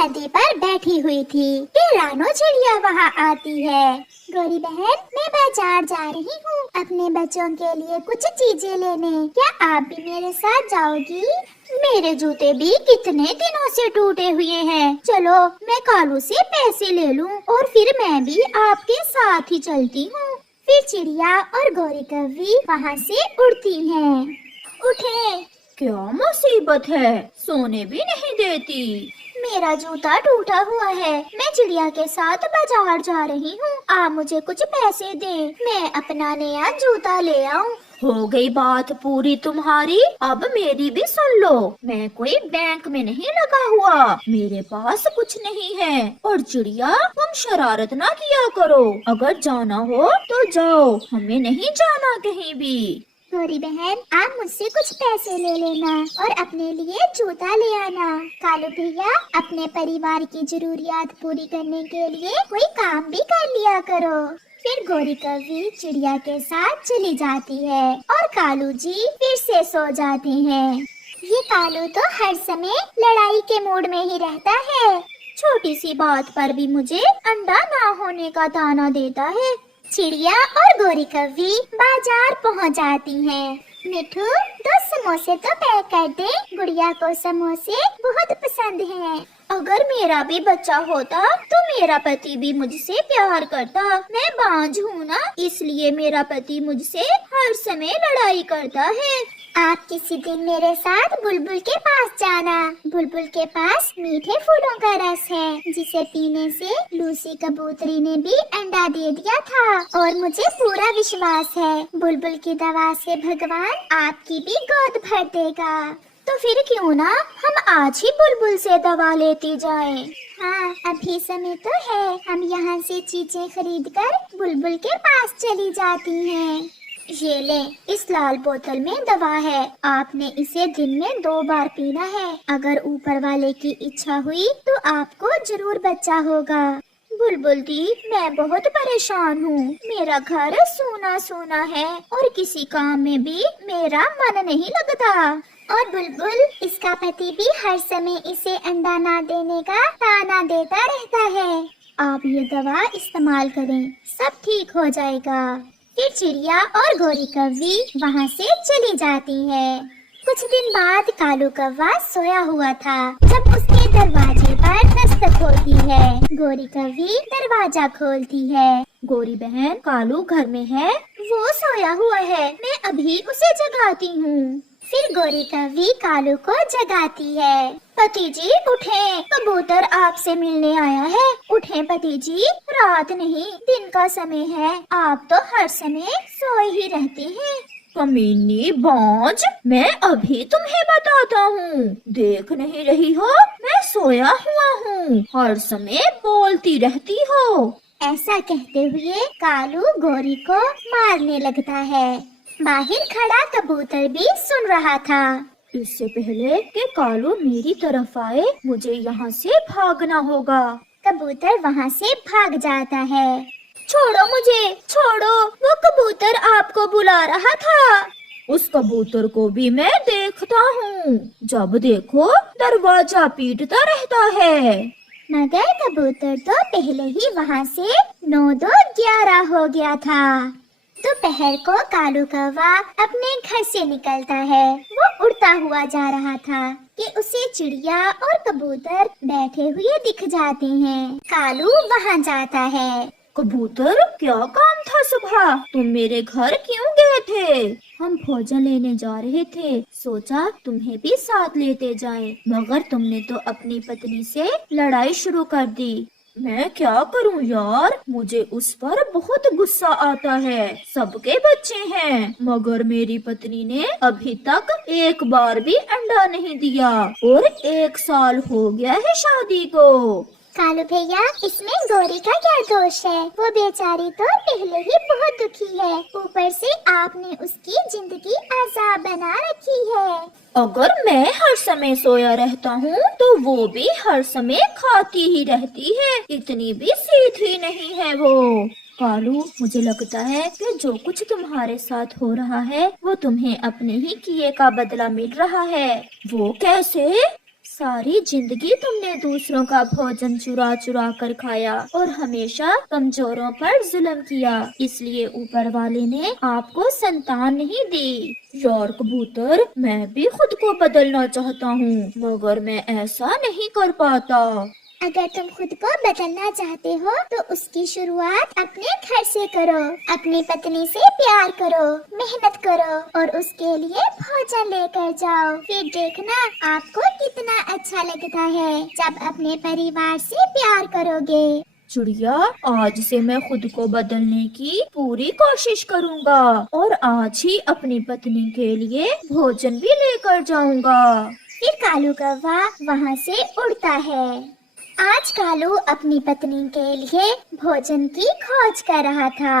नदी पर बैठी हुई थी कि रानो चिड़िया वहाँ आती है। गौरी बहन, मैं बाजार जा रही हूँ अपने बच्चों के लिए कुछ चीजें लेने। क्या आप भी मेरे साथ जाओगी? मेरे जूते भी कितने दिनों से टूटे हुए हैं। चलो मैं कालू से पैसे ले लूँ और फिर मैं भी आपके साथ ही चलती हूँ। फिर चिड़िया और गौरी कव्वी वहाँ से उड़ती हैं। उठे। क्या मुसीबत है, सोने भी नहीं देती। मेरा जूता टूटा हुआ है। मैं चिड़िया के साथ बाजार जा रही हूँ। आप मुझे कुछ पैसे दें, मैं अपना नया जूता ले आऊँ। हो गई बात पूरी तुम्हारी, अब मेरी भी सुन लो। मैं कोई बैंक में नहीं लगा हुआ, मेरे पास कुछ नहीं है। और चिड़िया, तुम शरारत ना किया करो। अगर जाना हो तो जाओ, हमें नहीं जाना कहीं भी। गौरी बहन, आप मुझसे कुछ पैसे ले लेना और अपने लिए जूता ले आना। कालू भैया, अपने परिवार की जरूरियात पूरी करने के लिए कोई काम भी कर लिया करो। फिर गौरी कव्वी चिड़िया के साथ चली जाती है और कालू जी फिर से सो जाते हैं। ये कालू तो हर समय लड़ाई के मूड में ही रहता है। छोटी सी बात पर भी मुझे अंडा ना होने का ताना देता है। चिड़िया और गौरी कव्वी बाजार पहुंच जाती हैं। मिठू, 2 समोसे तो पैक कर दे, गुड़िया को समोसे बहुत पसंद हैं। अगर मेरा भी बच्चा होता तो मेरा पति भी मुझसे प्यार करता। मैं बांझ हूँ ना, इसलिए मेरा पति मुझसे हर समय लड़ाई करता है। आप किसी दिन मेरे साथ बुलबुल के पास जाना। बुलबुल के पास मीठे फूलों का रस है, जिसे पीने से लूसी कबूतरी ने भी अंडा दे दिया था और मुझे पूरा विश्वास है बुलबुल की दवा से भगवान आपकी भी गोद भर देगा। तो फिर क्यों ना हम आज ही बुलबुल से दवा लेती जाएं। हाँ, अभी समय तो है। हम यहाँ से चीजें खरीदकर बुलबुल के पास चली जाती हैं। ये ले, इस लाल बोतल में दवा है। आपने इसे दिन में 2 बार पीना है। अगर ऊपर वाले की इच्छा हुई तो आपको जरूर बच्चा होगा। बुलबुल दी, मैं बहुत परेशान हूँ। मेरा घर सूना सूना है और किसी काम में भी मेरा मन नहीं लगता। और बुलबुल, इसका पति भी हर समय इसे अंडा ना देने का ताना देता रहता है। आप ये दवा इस्तेमाल करें, सब ठीक हो जाएगा। फिर चिड़िया और गौरी कव्वी वहाँ से चली जाती है। कुछ दिन बाद कालू कौवा सोया हुआ था जब उसके दरवाजे पर दस्तक होती है। गौरी कव्वी दरवाजा खोलती है। गौरी बहन, कालू घर में है? वो सोया हुआ है, मैं अभी उसे जगाती हूँ। फिर गौरी कव्वी कालू को जगाती है। पति जी उठें, कबूतर आपसे मिलने आया है। उठें पति जी, रात नहीं दिन का समय है। आप तो हर समय सोए ही रहते हैं। कमीनी बांझ, मैं अभी तुम्हें बताता हूँ। देख नहीं रही हो, मैं सोया हुआ हूँ। हर समय बोलती रहती हो। ऐसा कहते हुए कालू गौरी को मारने लगता है। बाहर खड़ा कबूतर भी सुन रहा था। इससे पहले कि कालू मेरी तरफ आए, मुझे यहाँ से भागना होगा। कबूतर वहाँ से भाग जाता है। छोड़ो मुझे, छोड़ो, वो कबूतर आपको बुला रहा था। उस कबूतर को भी मैं देखता हूँ, जब देखो दरवाजा पीटता रहता है। मगर कबूतर तो पहले ही वहाँ से 9-2-11 हो गया था। दोपहर को कालू कौवा अपने घर से निकलता है। वो उड़ता हुआ जा रहा था कि उसे चिड़िया और कबूतर बैठे हुए दिख जाते हैं। कालू वहाँ जाता है। कबूतर, क्या काम था सुबह? तुम मेरे घर क्यों गए थे? हम भोजन लेने जा रहे थे, सोचा तुम्हें भी साथ लेते जाएं, मगर तुमने तो अपनी पत्नी से लड़ाई शुरू कर दी। मैं क्या करूं यार, मुझे उस पर बहुत गुस्सा आता है। सबके बच्चे हैं, मगर मेरी पत्नी ने अभी तक एक बार भी अंडा नहीं दिया और 1 साल हो गया है शादी को। कालू भैया, इसमें गौरी का क्या दोष है? वो बेचारी तो पहले ही बहुत दुखी है, ऊपर से आपने उसकी जिंदगी आजाद बना रखी है। अगर मैं हर समय सोया रहता हूँ तो वो भी हर समय खाती ही रहती है, इतनी भी सीधी नहीं है वो। कालू, मुझे लगता है कि जो कुछ तुम्हारे साथ हो रहा है वो तुम्हें अपने ही किए का बदला मिल रहा है। वो कैसे? सारी जिंदगी तुमने दूसरों का भोजन चुरा चुरा कर खाया और हमेशा कमजोरों पर जुल्म किया, इसलिए ऊपर वाले ने आपको संतान नहीं दी। यार कबूतर, मैं भी खुद को बदलना चाहता हूँ, मगर मैं ऐसा नहीं कर पाता। अगर तुम खुद को बदलना चाहते हो तो उसकी शुरुआत अपने घर से करो। अपनी पत्नी से प्यार करो, मेहनत करो और उसके लिए भोजन लेकर जाओ। फिर देखना आपको कितना अच्छा लगता है जब अपने परिवार से प्यार करोगे। चिड़िया, आज से मैं खुद को बदलने की पूरी कोशिश करूँगा और आज ही अपनी पत्नी के लिए भोजन भी लेकर जाऊँगा। फिर कालू कौवा वहाँ से उड़ता है। आज कालू अपनी पत्नी के लिए भोजन की खोज कर रहा था।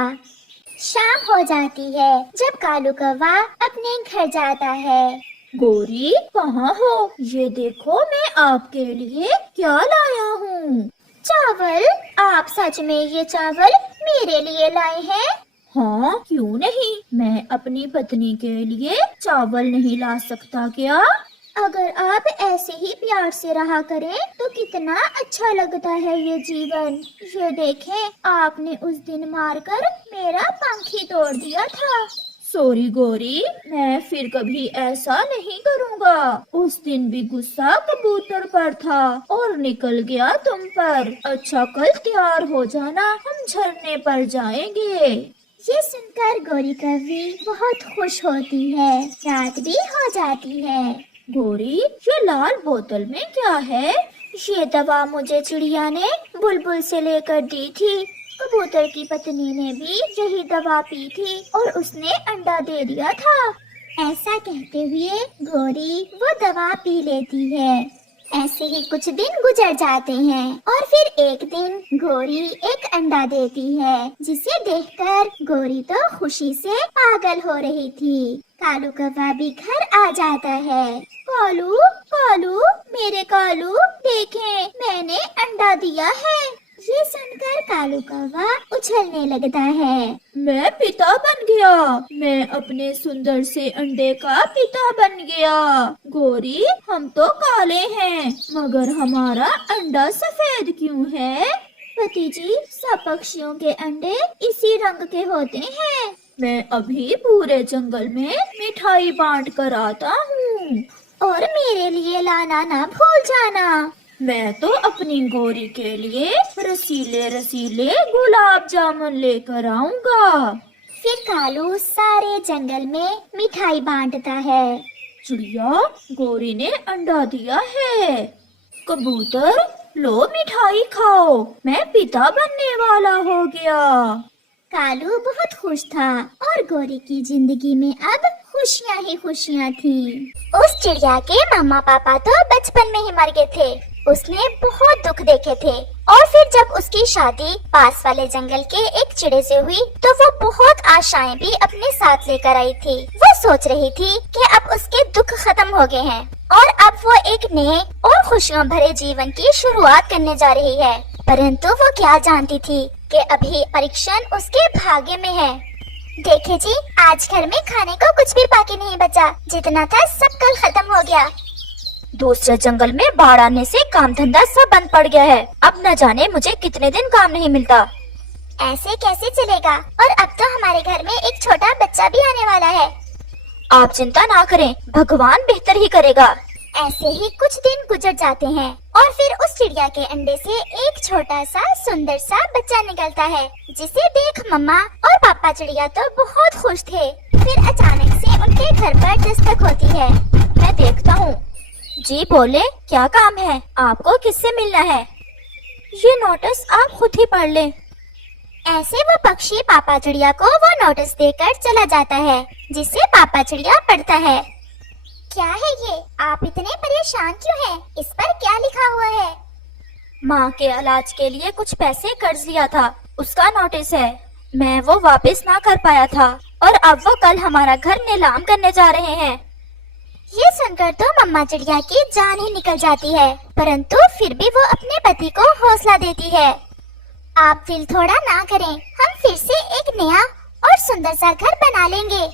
शाम हो जाती है जब कालू कौवा अपने घर जाता है। गोरी, कहाँ हो? ये देखो मैं आपके लिए क्या लाया हूँ। चावल? आप सच में ये चावल मेरे लिए लाए हैं? हाँ, क्यों नहीं, मैं अपनी पत्नी के लिए चावल नहीं ला सकता क्या? अगर आप ऐसे ही प्यार से रहा करें तो कितना अच्छा लगता है ये जीवन। ये देखें, आपने उस दिन मारकर मेरा पंख ही तोड़ दिया था। सॉरी गोरी, मैं फिर कभी ऐसा नहीं करूँगा। उस दिन भी गुस्सा कबूतर पर था और निकल गया तुम पर। अच्छा, कल तैयार हो जाना, हम झरने पर जाएंगे। ये सुनकर गोरी कौवी बहुत खुश होती है। रात भी हो जाती है। गोरी, ये लाल बोतल में क्या है? ये दवा मुझे चिड़िया ने बुलबुल से लेकर दी थी। कबूतर की पत्नी ने भी यही दवा पी थी और उसने अंडा दे दिया था। ऐसा कहते हुए गोरी वो दवा पी लेती है। ऐसे ही कुछ दिन गुजर जाते हैं और फिर एक दिन गोरी एक अंडा देती है, जिसे देखकर गोरी तो खुशी से पागल हो रही थी। कालू कौवा भी घर आ जाता है। कालू, कालू, मेरे कालू, देखें, मैंने अंडा दिया है। ये सुनकर कालू कौवा उछलने लगता है। मैं पिता बन गया, मैं अपने सुंदर से अंडे का पिता बन गया। गोरी, हम तो काले हैं, मगर हमारा अंडा सफेद क्यों है? पति जी, सब पक्षियों के अंडे इसी रंग के होते हैं। मैं अभी पूरे जंगल में मिठाई बांट कर आता हूँ। और मेरे लिए लाना ना भूल जाना। मैं तो अपनी गोरी के लिए रसीले रसीले गुलाब जामुन लेकर आऊंगा। फिर कालू सारे जंगल में मिठाई बांटता है। चिड़िया, गोरी ने अंडा दिया है। कबूतर, लो मिठाई खाओ, मैं पिता बनने वाला हो गया। कालू बहुत खुश था और गोरी की जिंदगी में अब खुशियाँ ही खुशियाँ थी। उस चिड़िया के मम्मा पापा तो बचपन में ही मर गए थे। उसने बहुत दुख देखे थे और फिर जब उसकी शादी पास वाले जंगल के एक चिड़े से हुई तो वो बहुत आशाएं भी अपने साथ लेकर आई थी। वो सोच रही थी कि अब उसके दुख खत्म हो गए हैं और अब वो एक नए और खुशियों भरे जीवन की शुरुआत करने जा रही है। परंतु वो क्या जानती थी कि अभी परीक्षण उसके भाग्य में है। देखे जी, आज घर में खाने को कुछ भी बाकी नहीं बचा, जितना था सब कल खत्म हो गया। दूसरे जंगल में बाढ़ आने से काम धंधा सब बंद पड़ गया है। अब न जाने मुझे कितने दिन काम नहीं मिलता। ऐसे कैसे चलेगा? और अब तो हमारे घर में एक छोटा बच्चा भी आने वाला है। आप चिंता ना करें, भगवान बेहतर ही करेगा। ऐसे ही कुछ दिन गुजर जाते हैं और फिर उस चिड़िया के अंडे से एक छोटा सा सुंदर सा बच्चा निकलता है, जिसे देख मम्मा और पापा चिड़िया तो बहुत खुश थे। फिर अचानक से उनके घर पर दस्तक होती है। मैं देखता हूँ। जी बोले, क्या काम है? आपको किससे मिलना है? ये नोटिस आप खुद ही पढ़ लें। ऐसे वो पक्षी पापा चिड़िया को वो नोटिस देकर चला जाता है, जिसे पापा चिड़िया पढ़ता है। क्या है ये? आप इतने परेशान क्यों हैं? इस पर क्या लिखा हुआ है? माँ के इलाज के लिए कुछ पैसे कर्ज लिया था, उसका नोटिस है। मैं वो वापस ना कर पाया था और अब वो कल हमारा घर नीलाम करने जा रहे हैं। ये सुनकर तो मम्मा चिड़िया की जान ही निकल जाती है, परंतु फिर भी वो अपने पति को हौसला देती है। आप दिल थोड़ा ना करें, हम फिर से एक नया और सुंदर सा घर बना लेंगे।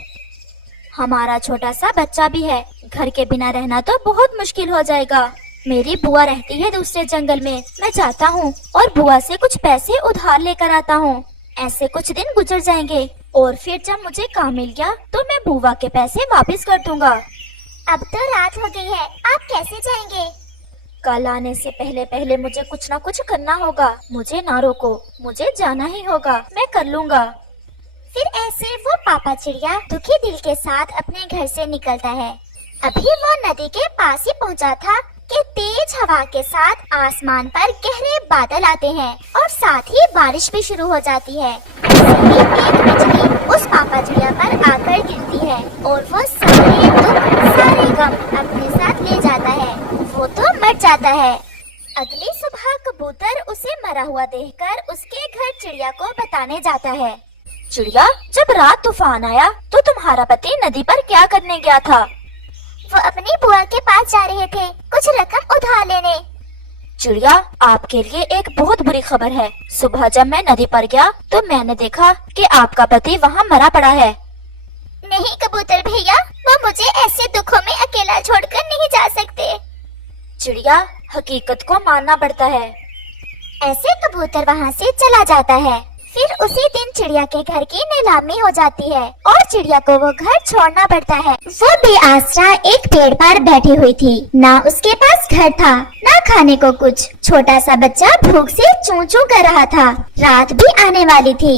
हमारा छोटा सा बच्चा भी है, घर के बिना रहना तो बहुत मुश्किल हो जाएगा। मेरी बुआ रहती है दूसरे जंगल में, मैं जाता हूँ और बुआ से कुछ पैसे उधार लेकर आता हूँ। ऐसे कुछ दिन गुजर जाएंगे और फिर जब मुझे काम मिल गया तो मैं बुआ के पैसे वापस कर दूंगा। अब तो रात हो गई है, आप कैसे जाएंगे? कल आने से पहले पहले मुझे कुछ ना कुछ करना होगा। मुझे ना रोको, मुझे जाना ही होगा, मैं कर लूँगा। फिर ऐसे वो पापा चिड़िया दुखी दिल के साथ अपने घर से निकलता है। अभी वो नदी के पास ही पहुंचा था कि तेज हवा के साथ आसमान पर गहरे बादल आते हैं और साथ ही बारिश भी शुरू हो जाती है। तभी एक बिजली उस पापा चिड़िया पर आकर गिरती है और वो सारे दुख सारे गम अपने साथ ले जाता है। वो तो मर जाता है। अगली सुबह कबूतर उसे मरा हुआ देखकर उसके घर चिड़िया को बताने जाता है। चिड़िया, जब रात तूफान आया तो तुम्हारा पति नदी पर क्या करने गया था? वो अपनी बुआ के पास जा रहे थे कुछ रकम उधार लेने। चिड़िया, आपके लिए एक बहुत बुरी खबर है। सुबह जब मैं नदी पर गया तो मैंने देखा कि आपका पति वहाँ मरा पड़ा है। नहीं कबूतर भैया, वो मुझे ऐसे दुखों में अकेला छोड़कर नहीं जा सकते। चिड़िया, हकीकत को मानना पड़ता है। ऐसे कबूतर वहाँ से चला जाता है। फिर उसी दिन चिड़िया के घर की नीलामी हो जाती है और चिड़िया को वो घर छोड़ना पड़ता है। वो बेआसरा एक पेड़ पर बैठी हुई थी। ना उसके पास घर था, ना खाने को कुछ। छोटा सा बच्चा भूख से चूं चूं कर रहा था। रात भी आने वाली थी।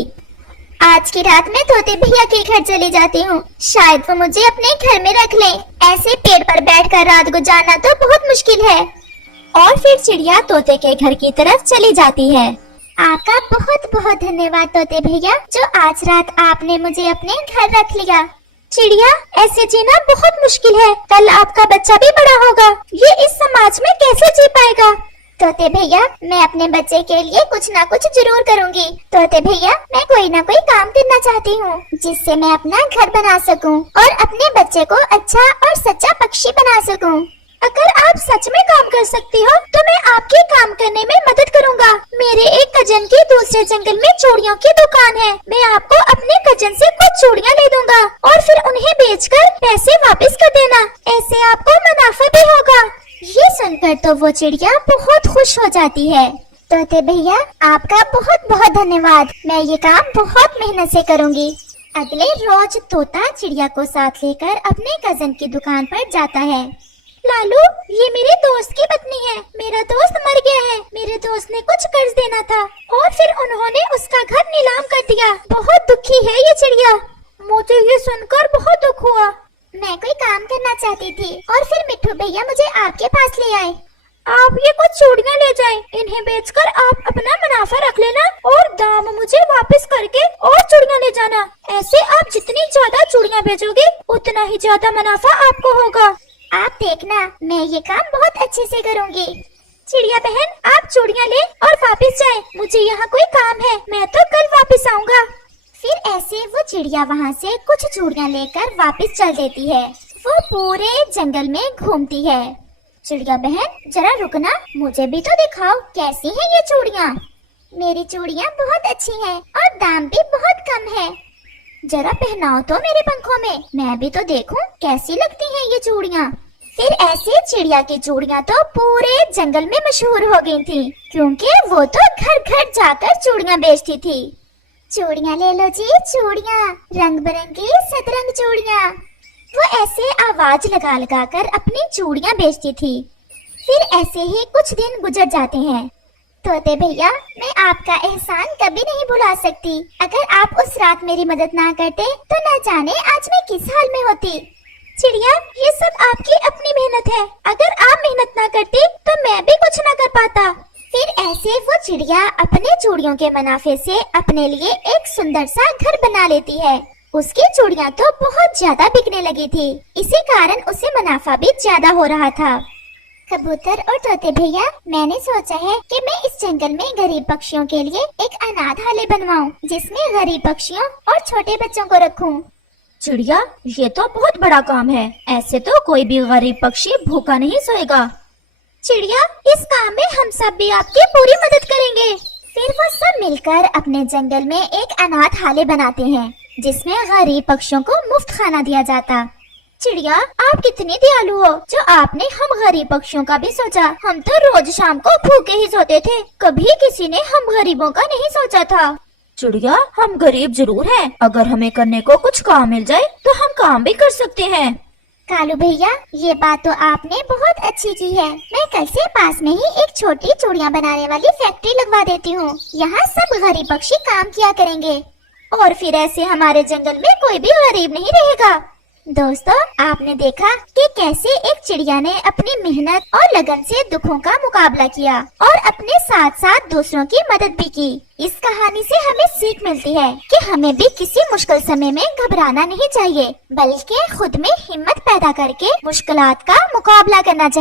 आज की रात मैं तोते भैया के घर चली जाती हूँ, शायद वो मुझे अपने घर में रख लें। ऐसे पेड़ पर बैठकर रात गुजारना तो बहुत मुश्किल है। और फिर चिड़िया तोते के घर की तरफ चली जाती है। आपका बहुत बहुत धन्यवाद तोते भैया, जो आज रात आपने मुझे अपने घर रख लिया। चिड़िया, ऐसे जीना बहुत मुश्किल है। कल आपका बच्चा भी बड़ा होगा, ये इस समाज में कैसे जी पाएगा? तोते भैया, मैं अपने बच्चे के लिए कुछ ना कुछ जरूर करूँगी। तोते भैया, मैं कोई ना कोई काम करना चाहती हूँ जिससे मैं अपना घर बना सकूँ और अपने बच्चे को अच्छा और सच्चा पक्षी बना सकूँ। अगर आप सच में काम कर सकती हो तो मैं आपके काम करने में मदद करूंगा। मेरे एक कजन की दूसरे जंगल में चूड़ियों की दुकान है। मैं आपको अपने कजन से कुछ चूड़ियां ले दूंगा और फिर उन्हें बेचकर पैसे वापस कर देना। ऐसे आपको मुनाफा भी होगा। ये सुनकर तो वो चिड़िया बहुत खुश हो जाती है। तोते भैया, आपका बहुत बहुत धन्यवाद। मैं ये काम बहुत मेहनत से करूँगी। अगले रोज तोता चिड़िया को साथ लेकर अपने कजन की दुकान पर जाता है। लालू, ये मेरे दोस्त की पत्नी है। मेरा दोस्त मर गया है। मेरे दोस्त ने कुछ कर्ज देना था और फिर उन्होंने उसका घर नीलाम कर दिया। बहुत दुखी है ये चिड़िया। मुझे ये सुनकर बहुत दुख हुआ। मैं कोई काम करना चाहती थी और फिर मिट्ठू भैया मुझे आपके पास ले आए। आप ये कुछ चूड़ियां ले जाएं। इन्हें बेचकर आप अपना मुनाफा रख लेना और दाम मुझे वापस करके और चूड़ियां ले जाना। ऐसे आप जितनी ज्यादा चूड़ियां बेचोगे उतना ही ज्यादा मुनाफा आपको होगा। आप देखना, मैं ये काम बहुत अच्छे से करूँगी। चिड़िया बहन, आप चूड़ियाँ ले और वापस जाएं। मुझे यहाँ कोई काम है, मैं तो कल वापस आऊँगा। फिर ऐसे वो चिड़िया वहाँ से कुछ चूड़ियाँ लेकर वापस चल देती है। वो पूरे जंगल में घूमती है। चिड़िया बहन, जरा रुकना, मुझे भी तो दिखाओ कैसी है ये चूड़ियाँ। मेरी चूड़ियाँ बहुत अच्छी हैं और दाम भी बहुत कम है। जरा पहनाओ तो मेरे पंखों में, मैं भी तो देखूं कैसी लगती हैं ये चूड़ियाँ। फिर ऐसे चिड़िया की चूड़ियाँ तो पूरे जंगल में मशहूर हो गई थी, क्योंकि वो तो घर घर जाकर चूड़ियाँ बेचती थी। चूड़ियाँ ले लो जी, चूड़ियाँ, रंग बिरंगी सतरंग चूड़ियाँ। वो ऐसे आवाज लगा लगा कर अपनी चूड़ियाँ बेचती थी। फिर ऐसे ही कुछ दिन गुजर जाते हैं। तोते भैया, मैं आपका एहसान कभी नहीं भुला सकती। अगर आप उस रात मेरी मदद ना करते तो न जाने आज मैं किस हाल में होती। चिड़िया, ये सब आपकी अपनी मेहनत है। अगर आप मेहनत ना करती तो मैं भी कुछ ना कर पाता। फिर ऐसे वो चिड़िया अपने चूड़ियों के मुनाफे से अपने लिए एक सुंदर सा घर बना लेती है। उसकी चूड़ियाँ तो बहुत ज्यादा बिकने लगी थी, इसी कारण उसे मुनाफा भी ज्यादा हो रहा था। कबूतर और तोते भैया, मैंने सोचा है कि मैं इस जंगल में गरीब पक्षियों के लिए एक अनाथालय बनवाऊं, जिसमें गरीब पक्षियों और छोटे बच्चों को रखूं। चिड़िया, ये तो बहुत बड़ा काम है। ऐसे तो कोई भी गरीब पक्षी भूखा नहीं सोएगा। चिड़िया, इस काम में हम सब भी आपकी पूरी मदद करेंगे। फिर वो सब मिलकर अपने जंगल में एक अनाथालय बनाते हैं, जिसमें गरीब पक्षियों को मुफ्त खाना दिया जाता। चिड़िया, आप कितनी दयालु हो जो आपने हम गरीब पक्षियों का भी सोचा। हम तो रोज शाम को भूखे ही सोते थे, कभी किसी ने हम गरीबों का नहीं सोचा था। चिड़िया, हम गरीब जरूर हैं, अगर हमें करने को कुछ काम मिल जाए तो हम काम भी कर सकते हैं। कालू भैया, ये बात तो आपने बहुत अच्छी की है। मैं कल से पास में ही एक छोटी चूड़ियाँ बनाने वाली फैक्ट्री लगवा देती हूँ। यहाँ सब गरीब पक्षी काम किया करेंगे और फिर ऐसे हमारे जंगल में कोई भी गरीब नहीं रहेगा। दोस्तों, आपने देखा कि कैसे एक चिड़िया ने अपनी मेहनत और लगन से दुखों का मुकाबला किया और अपने साथ साथ दूसरों की मदद भी की। इस कहानी से हमें सीख मिलती है कि हमें भी किसी मुश्किल समय में घबराना नहीं चाहिए, बल्कि खुद में हिम्मत पैदा करके मुश्किलात का मुकाबला करना चाहिए।